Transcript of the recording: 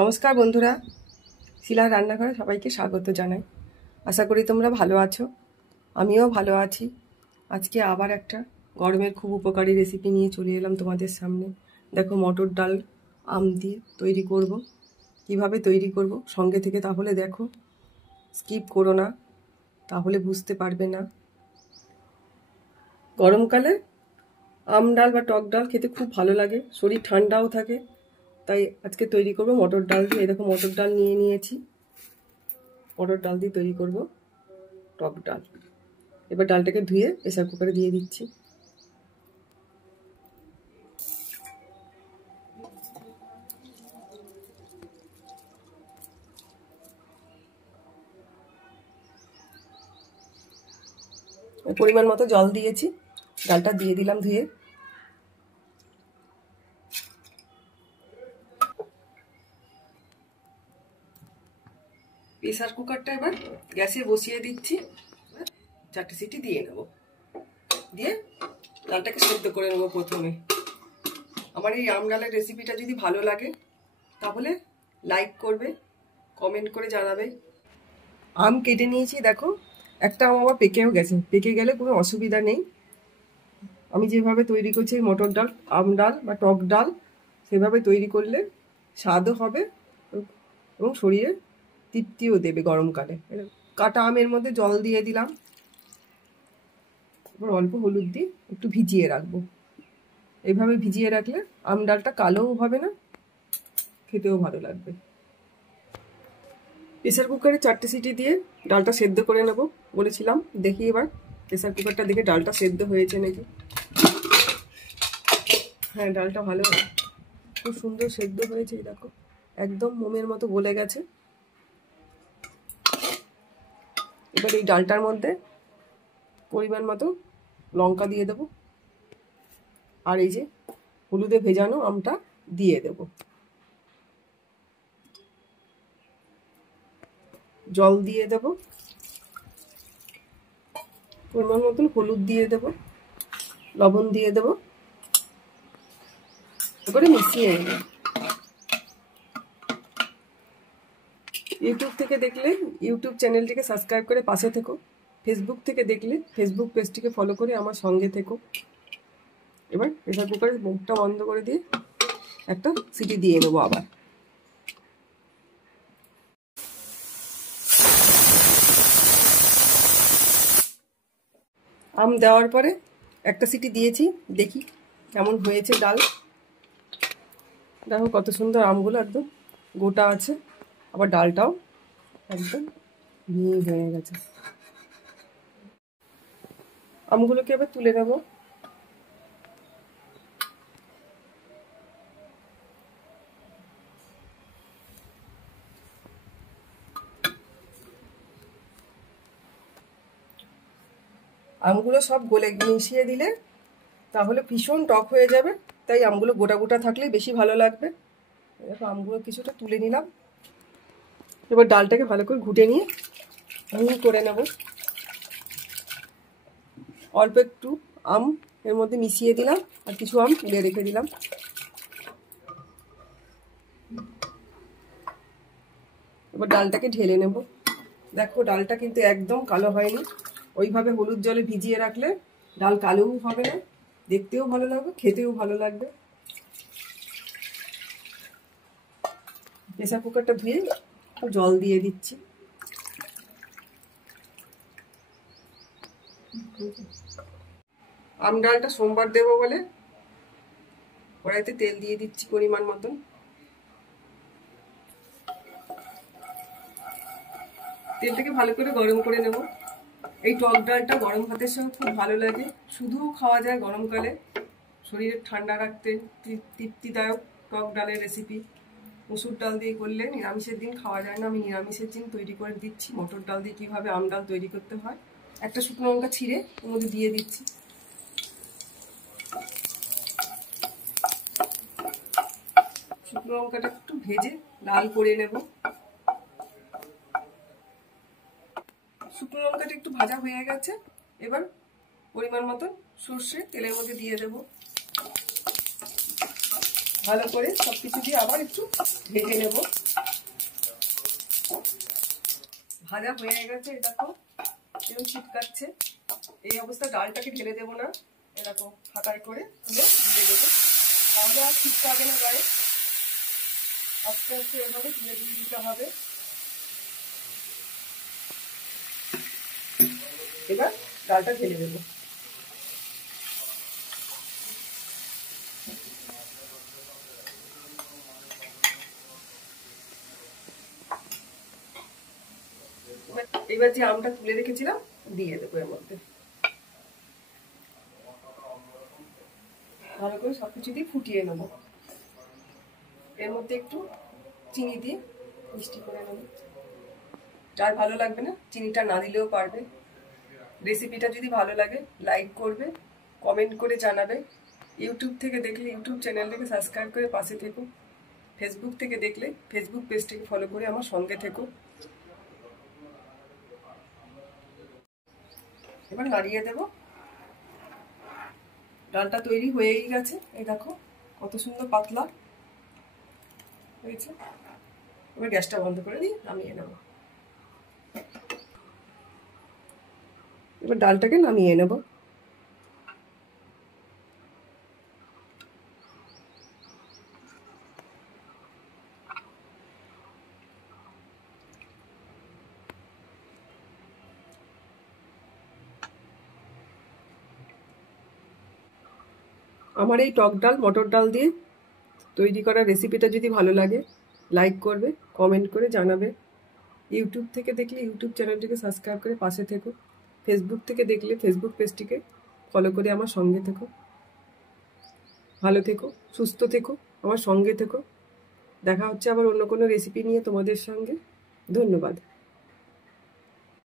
নমস্কার বন্ধুরা, শিলার রান্নাঘরে সবাইকে স্বাগত জানাই। আশা করি তোমরা ভালো আছো, আমিও ভালো আছি। আজকে আবার একটা গরমের খুব উপকারী রেসিপি নিয়ে চলে এলাম তোমাদের সামনে। দেখো, মটর ডাল আম দিয়ে তৈরি করব। কিভাবে তৈরি করব সঙ্গে থেকে তাহলে দেখো, স্কিপ করো না, তাহলে বুঝতে পারবে না। গরমকালে আম ডাল বা টক ডাল খেতে খুব ভালো লাগে, শরীর ঠান্ডাও থাকে। তাই আজকে তৈরি করব মটর ডাল দিয়ে। দেখো, মটর ডাল নিয়ে নিয়েছি, মটর ডাল দিয়ে তৈরি করব টক ডাল। এবার ডালটাকে ধুয়ে প্রেসার কুকারে দিয়ে দিচ্ছি। পরিমাণ মতো জল দিয়েছি, ডালটা দিয়ে দিলাম ধুয়ে। প্রেসার কুকারটা এবার গ্যাসে বসিয়ে দিচ্ছি, 4টে সিটি দিয়ে নেব। দিয়ে ডালটাকে সেদ্ধ করে নেবো প্রথমে। আমার এই আম ডালের রেসিপিটা যদি ভালো লাগে তাহলে লাইক করবে, কমেন্ট করে জানাবে। আম কেটে নিয়েছি, দেখো একটা আম আবার পেকেও গেছে। পেকে গেলে কোনো অসুবিধা নেই। আমি যেভাবে তৈরি করছি মটর ডাল, আম ডাল বা টক ডাল, সেভাবে তৈরি করলে স্বাদও হবে এবং শরীরে তৃপ্তিও দেবে গরমকালে। কাটা আমের মধ্যে জল দিয়ে দিলাম, এবার অল্প হলুদ দিয়ে একটু ভিজিয়ে রাখবো। এইভাবে ভিজিয়ে রাখলে আম ডালটা কালোও হবে না, খেতেও ভালো লাগবে। প্রেসার কুকারে 4টে সিটি দিয়ে ডালটা সেদ্ধ করে নেব বলেছিলাম। দেখি এবার প্রেসার কুকারটা দেখে ডালটা সেদ্ধ হয়েছে নাকি। হ্যাঁ, ডালটা ভালো, খুব সুন্দর সেদ্ধ হয়েছে। দেখো, একদম মোমের মতো গলে গেছে। এবার এই ডালটার মধ্যে পরিমাণ মতো লঙ্কা দিয়ে দেব, আর এই যে হলুদে ভেজানো আমটা দিয়ে দেব। জল দিয়ে দেব, পরিমাণ মতন হলুদ দিয়ে দেব, লবণ দিয়ে দেব, এবারে মিশিয়ে নেব। ইউটিউব থেকে দেখলে ইউটিউব চ্যানেলটিকে সাবস্ক্রাইব করে পাশে থেকো। ফেসবুক থেকে দেখলে ফেসবুক পেজটিকে ফলো করে আমার সঙ্গে থেকো। এবার প্রেসার কুকারের মুখটা বন্ধ করে দিয়ে একটা সিটি দিয়ে নেবো আবার। আম দেওয়ার পরে একটা সিটি দিয়েছি, দেখি কেমন হয়েছে ডাল। দেখো কত সুন্দর আমগুলো একদম গোটা আছে, আবার ডালটাও একদম মিহি হয়ে গেছে। আমগুলোকে এবার তুলে নেব। আমগুলো সব গলে মিশিয়ে দিলে তাহলে ভীষণ টক হয়ে যাবে, তাই আমগুলো গোটা গোটা থাকলেই বেশি ভালো লাগবে। দেখো, আমগুলো কিছুটা তুলে নিলাম। এবার ডালটাকে ভালো করে ঘুটে নিয়ে মিহি করে নেব। অল্প একটু আম এর মধ্যে মিশিয়ে দিলাম, আর কিছু আম তুলে রেখে দিলাম। এবার ডালটাকে ঢেলে নেব। দেখো, ডালটা কিন্তু একদম কালো হয়নি। ওইভাবে হলুদ জলে ভিজিয়ে রাখলে ডাল কালোও হবে না, দেখতেও ভালো লাগবে, খেতেও ভালো লাগবে। প্রেসার কুকারটা ধুয়ে জল দিয়ে দিচ্ছি। আম ডালটা সোমবার দেবো বলে কড়াইতে তেল দিয়ে দিচ্ছি পরিমাণ মতন। তেলটাকে ভালো করে গরম করে নেব। এই টক ডালটা গরম ভাতের সঙ্গে খুব ভালো লাগে, শুধুও খাওয়া যায় গরমকালে, শরীরে ঠান্ডা রাখতে তৃপ্তিদায়ক টক ডালের রেসিপি। মসুর ডাল দিয়ে করলে নিরামিষের দিন খাওয়া যায় না, আমি নিরামিষের দিন তৈরি করে দিচ্ছি মটর ডাল দিয়ে কীভাবে আম ডাল তৈরি করতে হয়। একটা শুকনো লঙ্কা ছিঁড়ে ওর মধ্যে দিয়ে দিচ্ছি। শুকনো লঙ্কাটা একটু ভেজে লাল করে নেব। শুকনো লঙ্কাটা একটু ভাজা হয়ে গেছে, এবার পরিমাণ মতো সর্ষে তেলের মধ্যে দিয়ে দেব। ভালো করে সব কিছু দিয়ে আবার একটু ভেজে নেব। ভাজা হয়ে গেছে, দেখো এরকম ছিটকাচ্ছে। এই অবস্থা ডালটাকে ঢেলে দেবো না, এরকম ফাঁকায় করে তুলে দিয়ে দেবো, তাহলে আর ছিটকাবে না গায়ে। আস্তে আস্তে এভাবে তুলে দিয়ে দিতে হবে। এবার ডালটা ঢেলে দেবো। এবার যে আমটা তুলে রেখেছিলাম দিয়ে দেবো এর মধ্যে। ভালো করে সবকিছু দিয়ে ফুটিয়ে নেবো। এর মধ্যে একটু চিনি দিয়ে মিষ্টি করে নেবো। যার ভালো লাগবে না চিনিটা না দিলেও পারবে। রেসিপিটা যদি ভালো লাগে লাইক করবে, কমেন্ট করে জানাবে। ইউটিউব থেকে দেখলে ইউটিউব চ্যানেলটাকে সাবস্ক্রাইব করে পাশে থেকো। ফেসবুক থেকে দেখলে ফেসবুক পেজটাকে ফলো করে আমার সঙ্গে থেকো। এবার নাড়িয়ে দেব। ডালটা তৈরি হয়েই গেছে, এই দেখো কত সুন্দর পাতলা হয়েছে। এবার গ্যাসটা বন্ধ করে দিয়ে নামিয়ে নেব। এবার ডালটাকে নামিয়ে নেব। আমার এই টক ডাল মটর ডাল দিয়ে তৈরি করা রেসিপিটা যদি ভালো লাগে লাইক করবে, কমেন্ট করে জানাবে। ইউটিউব থেকে দেখলে ইউটিউব চ্যানেলটিকে সাবস্ক্রাইব করে পাশে থেকো। ফেসবুক থেকে দেখলে ফেসবুক পেজটিকে ফলো করে আমার সঙ্গে থেকো। ভালো থেকো, সুস্থ থেকো, আমার সঙ্গে থেকো। দেখা হচ্ছে আবার অন্য কোনো রেসিপি নিয়ে তোমাদের সঙ্গে। ধন্যবাদ।